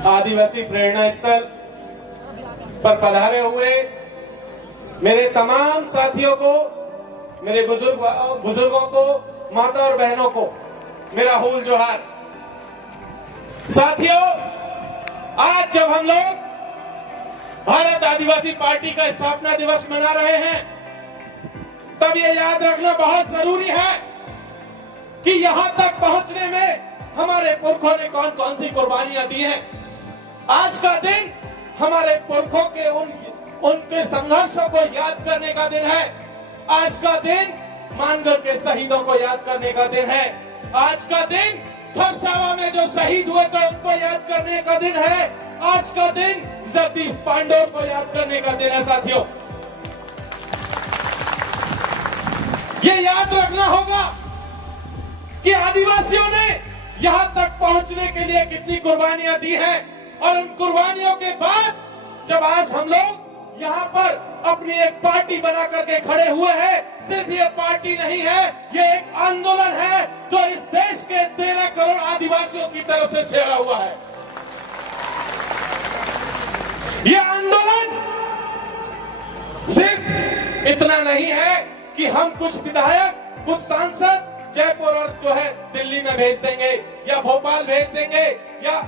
आदिवासी प्रेरणा स्थल पर पधारे हुए मेरे तमाम साथियों को, मेरे बुजुर्गों को, माता और बहनों को मेरा हुल जोहार। साथियों, आज जब हम लोग भारत आदिवासी पार्टी का स्थापना दिवस मना रहे हैं, तब ये याद रखना बहुत जरूरी है कि यहां तक पहुंचने में हमारे पुरखों ने कौन कौन सी कुर्बानियां दी हैं। आज का दिन हमारे पुरखों के उनके संघर्षों को याद करने का दिन है। आज का दिन मानगढ़ के शहीदों को याद करने का दिन है। आज का दिन खरसावा में जो शहीद हुए थे उनको याद करने का दिन है। आज का दिन जगदीश पांडोर को याद करने का दिन है। साथियों, ये याद रखना होगा कि आदिवासियों ने यहां तक पहुंचने के लिए कितनी कुर्बानियां दी हैं, और उन कुर्बानियों के बाद जब आज हम लोग यहाँ पर अपनी एक पार्टी बना करके खड़े हुए हैं, सिर्फ ये पार्टी नहीं है, ये एक आंदोलन है जो इस देश के 13 करोड़ आदिवासियों की तरफ से छेड़ा हुआ है। ये आंदोलन सिर्फ इतना नहीं है कि हम कुछ विधायक, कुछ सांसद जयपुर और जो है दिल्ली में भेज देंगे या भोपाल भेज देंगे या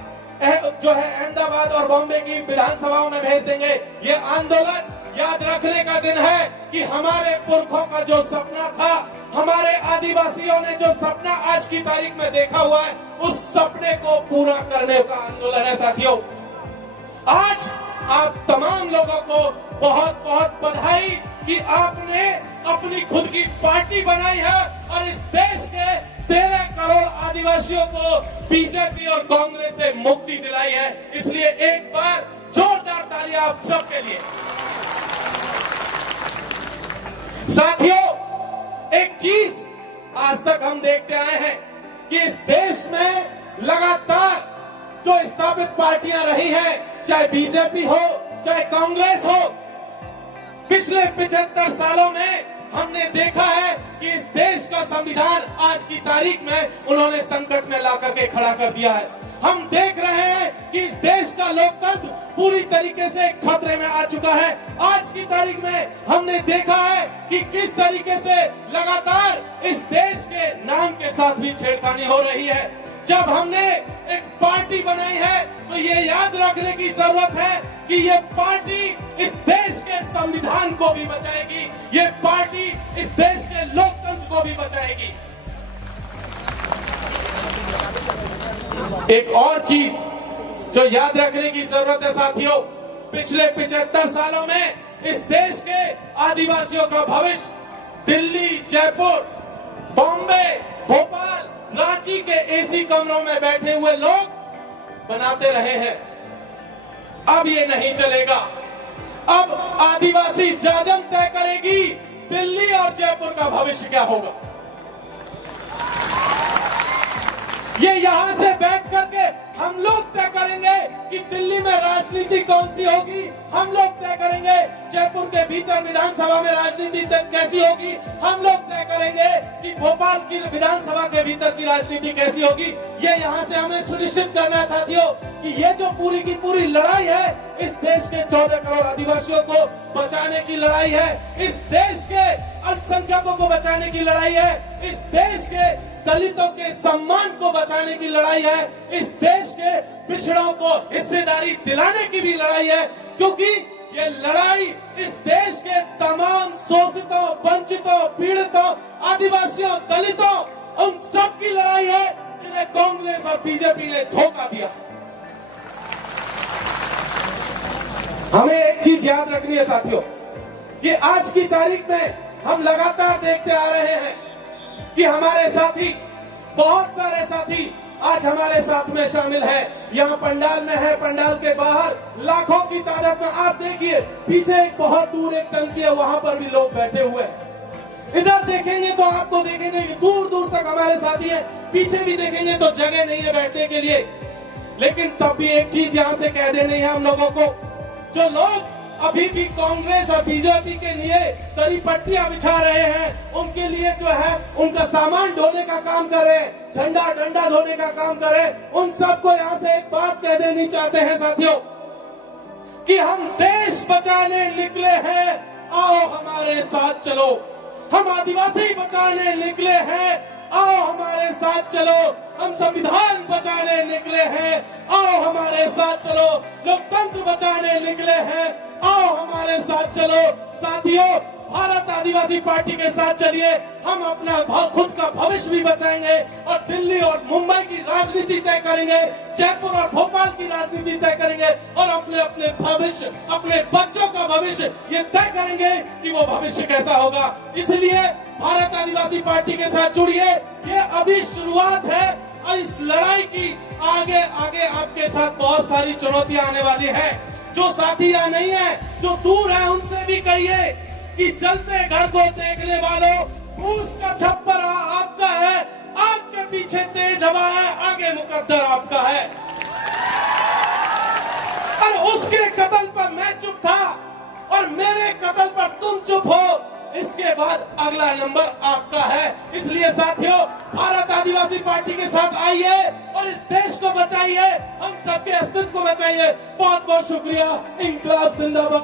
जो है अहमदाबाद और बॉम्बे की विधानसभाओं में भेज देंगे। ये आंदोलन याद रखने का दिन है कि हमारे पुरखों का जो सपना था, हमारे आदिवासियों ने जो सपना आज की तारीख में देखा हुआ है, उस सपने को पूरा करने का आंदोलन है। साथियों, आज आप तमाम लोगों को बहुत बहुत बधाई कि आपने अपनी खुद की पार्टी बनाई है और इस देश के 13 करोड़ आदिवासियों को बीजेपी और कांग्रेस से मुक्ति दिलाई है। इसलिए एक बार जोरदार तालियां आप सबके लिए। साथियों, एक चीज आज तक हम देखते आए हैं कि इस देश में लगातार जो स्थापित पार्टियां रही हैं, चाहे बीजेपी हो चाहे कांग्रेस हो, पिछले 75 सालों में हमने देखा है कि इस देश का संविधान आज की तारीख में उन्होंने संकट में ला करके खड़ा कर दिया है। हम देख रहे हैं कि इस देश का लोकतंत्र पूरी तरीके से खतरे में आ चुका है। आज की तारीख में हमने देखा है कि किस तरीके से लगातार इस देश के नाम के साथ भी छेड़खानी हो रही है। जब हमने एक पार्टी बनाई है तो ये याद रखने की जरूरत है कि ये पार्टी इस देश के संविधान को भी बचाएगी, ये पार्टी इस देश के लोकतंत्र को भी बचाएगी। एक और चीज जो याद रखने की जरूरत है साथियों, पिछले 75 सालों में इस देश के आदिवासियों का भविष्य दिल्ली, जयपुर, बॉम्बे, भोपाल, रांची के एसी कमरों में बैठे हुए लोग बनाते रहे हैं। अब ये नहीं चलेगा। अब आदिवासी जाजम तय करेगी दिल्ली और जयपुर का भविष्य क्या होगा। ये यहां से बैठ करके हम लोग तय करेंगे कि दिल्ली में राजनीति कौन सी होगी, हम लोग तय करेंगे जयपुर के भीतर विधानसभा में राजनीति कैसी होगी, हम लोग तय करेंगे कि भोपाल की विधानसभा के भीतर की राजनीति कैसी होगी। ये यहाँ से हमें सुनिश्चित करना है साथियों कि ये जो पूरी की पूरी लड़ाई है, इस देश के 14 करोड़ आदिवासियों को बचाने की लड़ाई है, इस देश के अल्पसंख्यकों को बचाने की लड़ाई है, इस देश के दलितों के सम्मान को बचाने की लड़ाई है, इस देश के पिछड़ों को हिस्सेदारी दिलाने की भी लड़ाई है। क्योंकि ये लड़ाई इस देश के तमाम शोषितों, वंचितों, पीड़ितों, आदिवासियों, दलितों, उन सब की लड़ाई है जिन्हें कांग्रेस और बीजेपी ने धोखा दिया। हमें एक चीज याद रखनी है साथियों कि आज की तारीख में हम लगातार देखते आ रहे हैं कि हमारे साथी, बहुत सारे साथी आज हमारे साथ में शामिल है। यहाँ पंडाल में है, पंडाल के बाहर लाखों की तादाद में आप देखिए, पीछे एक बहुत दूर एक टंकी है, वहां पर भी लोग बैठे हुए हैं। इधर देखेंगे तो आपको देखेंगे कि दूर दूर तक हमारे साथी हैं, पीछे भी देखेंगे तो जगह नहीं है बैठने के लिए। लेकिन तब भी एक चीज यहाँ से कह देनी है हम लोगों को, जो लोग अभी भी कांग्रेस और बीजेपी के लिए तरी पट्टियां बिछा रहे हैं, उनके लिए जो है उनका सामान ढोने का काम कर रहे हैं, झंडा डंडा ढोने का काम कर रहे हैं, उन सबको यहाँ से एक बात कह देनी चाहते हैं साथियों कि हम देश बचाने निकले हैं, आओ हमारे साथ चलो। हम आदिवासी बचाने निकले हैं, आओ हमारे साथ चलो। हम संविधान बचाने निकले हैं, आओ हमारे साथ चलो। लोकतंत्र बचाने निकले हैं, आओ हमारे साथ चलो। साथियों, भारत आदिवासी पार्टी के साथ चलिए, हम अपना खुद का भविष्य भी बचाएंगे और दिल्ली और मुंबई की राजनीति तय करेंगे, जयपुर और भोपाल की राजनीति तय करेंगे और अपने अपने भविष्य, अपने बच्चों का भविष्य ये तय करेंगे कि वो भविष्य कैसा होगा। इसलिए भारत आदिवासी पार्टी के साथ जुड़िए, ये अभी शुरुआत है और इस लड़ाई की आगे आगे आपके साथ बहुत सारी चुनौतियां आने वाली है। जो साथी यहाँ नहीं है, जो दूर है, उनसे भी कहिए कि जलते घर को देखने वालों, फूस का छप्पर आपका है, आग के पीछे तेज हवा है, आगे मुकद्दर आपका है। और उसके कत्ल पर मैं चुप था और मेरे कत्ल पर तुम चुप हो, इसके बाद अगला नंबर आपका है। इसलिए साथियों, भारत आदिवासी पार्टी के साथ आइए और इस देश को बचाइए, हम सबके अस्तित्व को बचाइए। बहुत बहुत शुक्रिया। इंकलाब जिंदाबाद।